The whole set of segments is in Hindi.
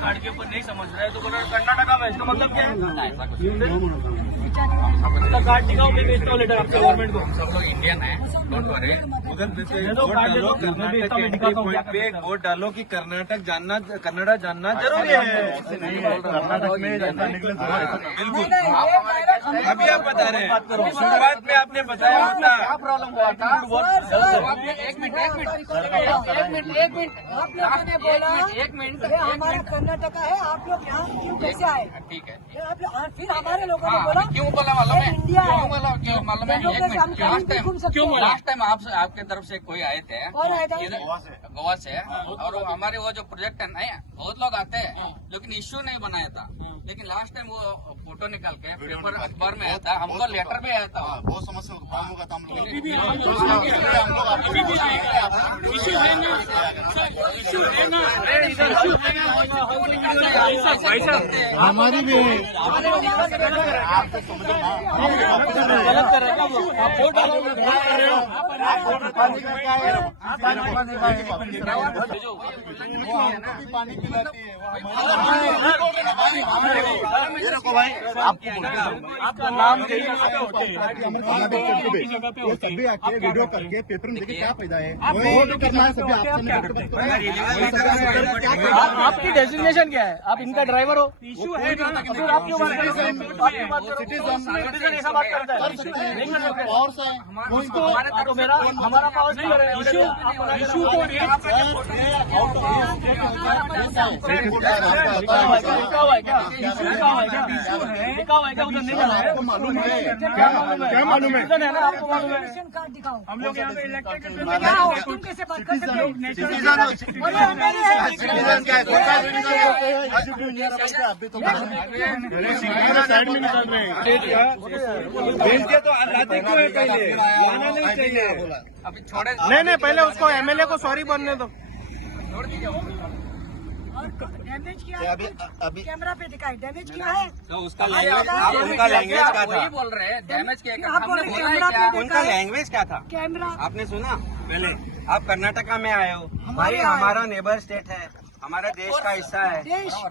कार्ड के ऊपर नहीं समझ रहा है तो कर्नाटका में इसका मतलब क्या है? कार्ड दिखाओ, मैं भेजता हूँ लेटर आपके गवर्नमेंट को। सब लोग इंडियन है, डोंट वरी। वोट डालो कि कर्नाटक जानना, कन्नड़ा जानना जरूरी है। कर्नाटक में निकले बिल्कुल अभी आप बता रहे हैं, शुरुआत में आपने बताया होता। क्या प्रॉब्लम हुआ था? एक मिनट हमारा कर्नाटका है, आप लोग यहाँ क्यों कैसे आए? ठीक है, फिर हमारे लोगों ने बोला क्यों बोला मालूम है? इंडिया है। क्यों मालूम है? लास्ट टाइम आपके तरफ से कोई आए थे कौन आया था? गोवा से, और हमारे वो जो प्रोजेक्ट है ना, बहुत लोग आते हैं लेकिन इश्यू नहीं बनाया था। लेकिन लास्ट टाइम वो फोटो निकाल के पेपर अखबार में आया था, हमको लेटर भी आया था। बहुत समस्या काम होगा था हम लोग। हमारी भी गलत कर रहे हैं आप वोट डालो। पानी पिलाती है आपका नाम सभी आके वीडियो करके पेपर में देखिए क्या फायदा है। वोट करना है सभी आपकी डेजिग्नेशन क्या है? आप इनका ड्राइवर हो? इशू है फिर आप क्यों बात कर रहे हैं? सिटीजन ऐसा बात करता है नहीं कर सकते। तो मेरा हमारा पावर नहीं है। इशू को लिखा हुआ है क्या? लिखा हुआ है क्या? उधर नहीं जाना है। आपको मालूम है? क्या मालूम है? है ना, आपको मालूम है। कार्ड दिखाओ। हम लोग यहाँ पे इलेक्टेड क्या हो? तुम कैसे बात कर सकते हो? अभी तो साइड में निकल रहे हैं। भेजते तो लाते क्यों है? पहले लाना नहीं चाहिए। अभी छोड़े नहीं, पहले उसको एमएलए को सॉरी बोलने दो। डैमेज किया है? अभी कैमरा पे दिखाई डैमेज किया है? तो उसका लैंग्वेज क्या वही था? बोल रहे हैं डैमेज किया। आप बोल रहे कैमरा पे उनका लैंग्वेज क्या था? कैमरा आपने सुना? पहले आप कर्नाटका में आए हो भाई, हमारा नेबर स्टेट है, हमारा देश का हिस्सा है,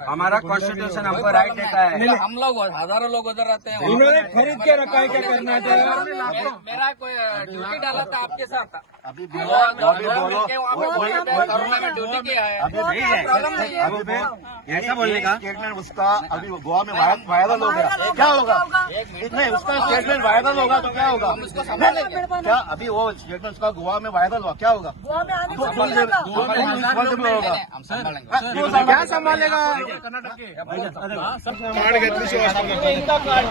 हमारा कॉन्स्टिट्यूशन हमको राइट देता है। हम लोग हजारों लोग उधर रहते हैं। उन्होंने खरीद के रखा है, क्या करना है? मेरा कोई ड्यूटी डाला था आपके साथ। अभी कोरोना में ड्यूटी किया है। ऐसा बोलने का स्टेटमेंट उसका अभी गोवा में वायरल हो गया, क्या होगा? नहीं, उसका स्टेटमेंट वायरल होगा तो क्या होगा? क्या अभी वो स्टेटमेंट उसका गोवा में वायरल हुआ, क्या होगा? गोवा में आने तो से नहीं होगा। होगा। हम संभालेंगे। क्या संभालेगा? इनका कार्ड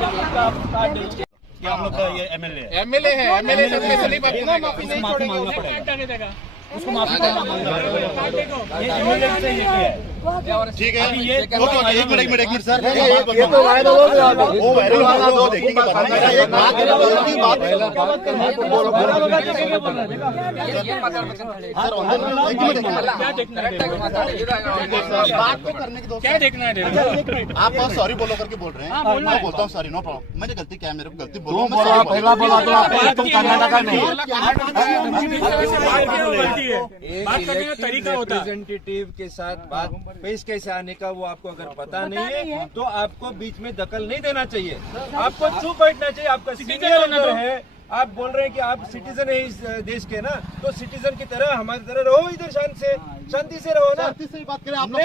क्या हम लोग का ये एमएलए एमएलए है, एमएलए से स्पेशली माफी मांगना पड़ेगा। उसको माफी मांगना पड़ेगा। ये एमएलए से ये किया है। ठीक है, एक मिनट सर, ये तो वायरल हो गया, वो वायरल होगा तो देखेंगे। एक बात बात तो करने की क्या देखना है? आप सॉरी बोलो करके बोल रहे हैं। मैं बोलता हूँ सॉरी, नो प्रॉब्लम। मैंने गलती क्या है, मेरे को गलती बोलो। पहला बोला तुम कर्नाटका में बात करने का तरीका होता है। रिप्रेजेंटेटिव के साथ बात पेश कैसे आने का वो आपको अगर पता नहीं है तो आपको बीच में दखल नहीं देना चाहिए, आपको चुप बैठना चाहिए। आपका सीनियर लीडर है, आप बोल रहे हैं कि आप सिटीजन है इस देश के ना, तो सिटीजन की तरह हमारी तरह रहो, इधर शांति से रहो ना। बात करें आप लोग।